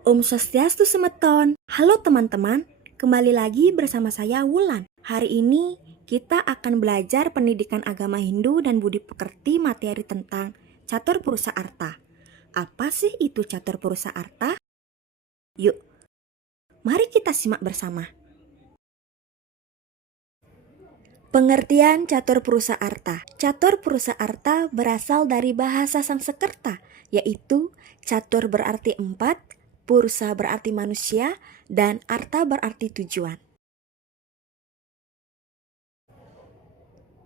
Om Swastiastu Semeton. Halo teman-teman, kembali lagi bersama saya Wulan. Hari ini kita akan belajar pendidikan agama Hindu dan budi pekerti materi tentang Catur Purusa Arta. Apa sih itu Catur Purusa Arta? Yuk, mari kita simak bersama. Pengertian Catur Purusa Arta. Catur Purusa Arta berasal dari bahasa Sanskerta, yaitu catur berarti 4, Purusa berarti manusia, dan arta berarti tujuan.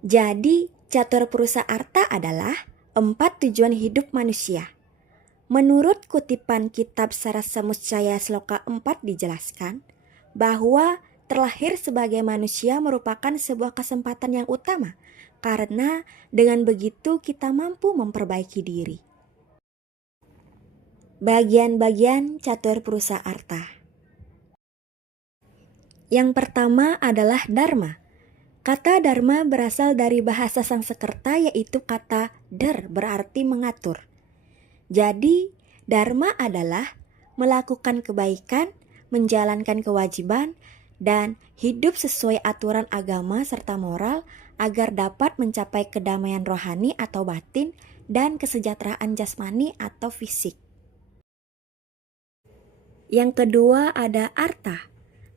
Jadi, catur purusa arta adalah 4 tujuan hidup manusia. Menurut kutipan kitab Sarasa Muscaya Sloka 4 dijelaskan bahwa terlahir sebagai manusia merupakan sebuah kesempatan yang utama karena dengan begitu kita mampu memperbaiki diri. Bagian-bagian catur purusa arta. Yang pertama adalah dharma. Kata dharma berasal dari bahasa Sanskerta yaitu kata dar berarti mengatur. Jadi, dharma adalah melakukan kebaikan, menjalankan kewajiban, dan hidup sesuai aturan agama serta moral agar dapat mencapai kedamaian rohani atau batin dan kesejahteraan jasmani atau fisik. Yang kedua ada arta.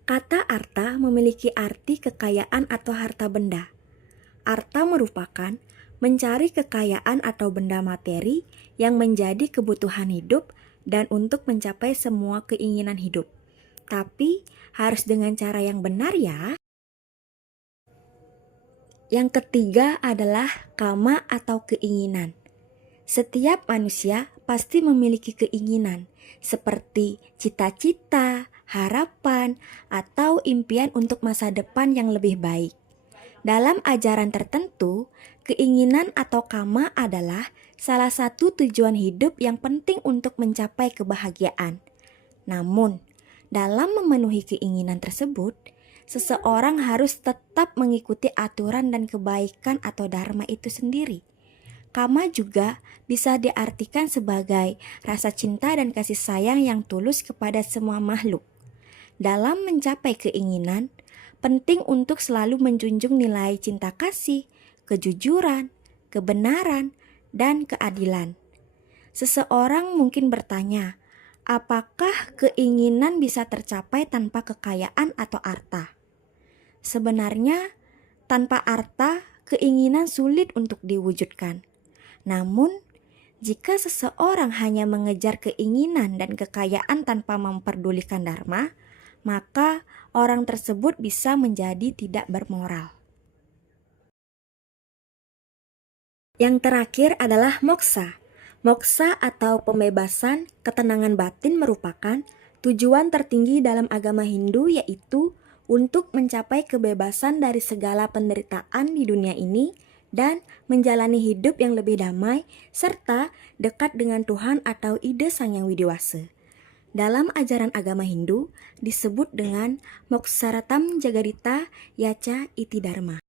Kata arta memiliki arti kekayaan atau harta benda. Arta merupakan mencari kekayaan atau benda materi yang menjadi kebutuhan hidup dan untuk mencapai semua keinginan hidup. Tapi harus dengan cara yang benar ya. Yang ketiga adalah kama atau keinginan. Setiap manusia pasti memiliki keinginan seperti cita-cita, harapan, atau impian untuk masa depan yang lebih baik. Dalam ajaran tertentu, keinginan atau kama adalah salah satu tujuan hidup yang penting untuk mencapai kebahagiaan. Namun, dalam memenuhi keinginan tersebut, seseorang harus tetap mengikuti aturan dan kebaikan atau dharma itu sendiri. Kama juga bisa diartikan sebagai rasa cinta dan kasih sayang yang tulus kepada semua makhluk. Dalam mencapai keinginan, penting untuk selalu menjunjung nilai cinta kasih, kejujuran, kebenaran, dan keadilan. Seseorang mungkin bertanya, apakah keinginan bisa tercapai tanpa kekayaan atau arta? Sebenarnya, tanpa arta, keinginan sulit untuk diwujudkan. Namun, jika seseorang hanya mengejar keinginan dan kekayaan tanpa memperdulikan dharma, maka orang tersebut bisa menjadi tidak bermoral. Yang terakhir adalah moksa. Moksa atau pembebasan ketenangan batin merupakan tujuan tertinggi dalam agama Hindu, yaitu untuk mencapai kebebasan dari segala penderitaan di dunia ini dan menjalani hidup yang lebih damai serta dekat dengan Tuhan atau ide Sang Yang Widiwasa. Dalam ajaran agama Hindu disebut dengan Moksaratam Jagadita Yacha Iti Dharma.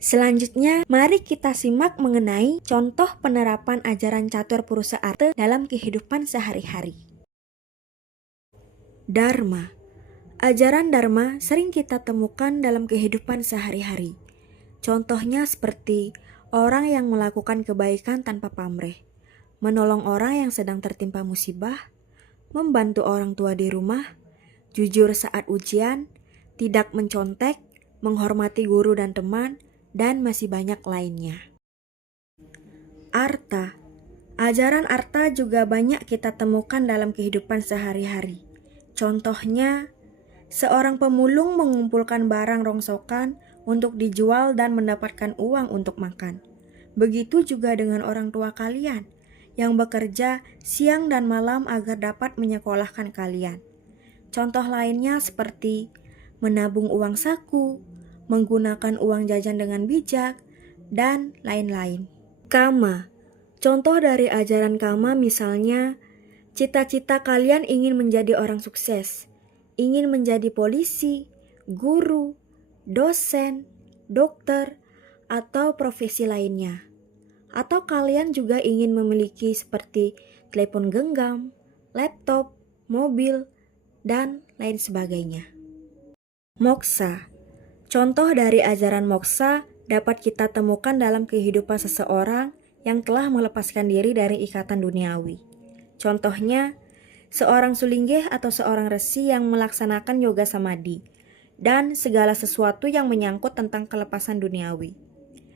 Selanjutnya, mari kita simak mengenai contoh penerapan ajaran Catur Purusa Arta dalam kehidupan sehari-hari. Dharma. Ajaran Dharma sering kita temukan dalam kehidupan sehari-hari. Contohnya seperti orang yang melakukan kebaikan tanpa pamrih, menolong orang yang sedang tertimpa musibah, membantu orang tua di rumah, jujur saat ujian, tidak mencontek, menghormati guru dan teman, dan masih banyak lainnya. Arta. Ajaran arta juga banyak kita temukan dalam kehidupan sehari-hari. Contohnya, seorang pemulung mengumpulkan barang rongsokan untuk dijual dan mendapatkan uang untuk makan. Begitu juga dengan orang tua kalian yang bekerja siang dan malam agar dapat menyekolahkan kalian. Contoh lainnya seperti menabung uang saku, menggunakan uang jajan dengan bijak, dan lain-lain. Kama. Contoh dari ajaran kama misalnya, cita-cita kalian ingin menjadi orang sukses, ingin menjadi polisi, guru, dosen, dokter, atau profesi lainnya. Atau kalian juga ingin memiliki seperti telepon genggam, laptop, mobil, dan lain sebagainya. Moksa. Contoh dari ajaran moksa dapat kita temukan dalam kehidupan seseorang yang telah melepaskan diri dari ikatan duniawi. Contohnya, seorang sulinggeh atau seorang resi yang melaksanakan yoga samadhi, dan segala sesuatu yang menyangkut tentang kelepasan duniawi.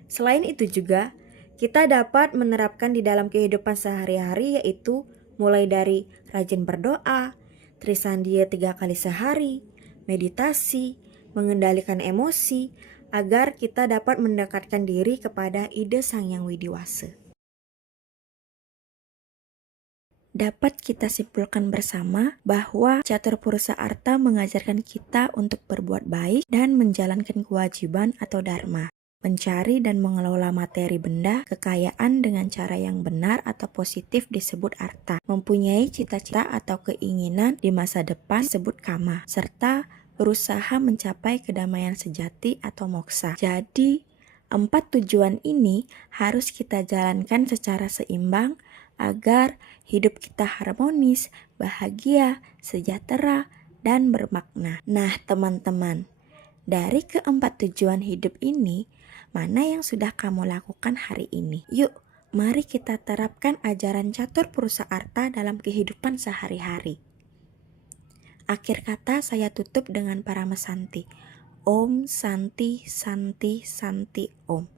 Selain itu juga, kita dapat menerapkan di dalam kehidupan sehari-hari yaitu mulai dari rajin berdoa, trisandia 3 kali sehari, meditasi, mengendalikan emosi, agar kita dapat mendekatkan diri kepada ide Sang Yang Widiwasa. Dapat kita simpulkan bersama bahwa Catur Purusa Arta mengajarkan kita untuk berbuat baik dan menjalankan kewajiban atau dharma, mencari dan mengelola materi benda, kekayaan dengan cara yang benar atau positif disebut arta, mempunyai cita-cita atau keinginan di masa depan disebut kama, serta berusaha mencapai kedamaian sejati atau moksa. Jadi, 4 tujuan ini harus kita jalankan secara seimbang agar hidup kita harmonis, bahagia, sejahtera, dan bermakna. Nah, teman-teman, dari keempat tujuan hidup ini, mana yang sudah kamu lakukan hari ini? Yuk, mari kita terapkan ajaran Catur Purusa Arta dalam kehidupan sehari-hari. Akhir kata saya tutup dengan Paramasanti. Om Santi Santi Santi Om.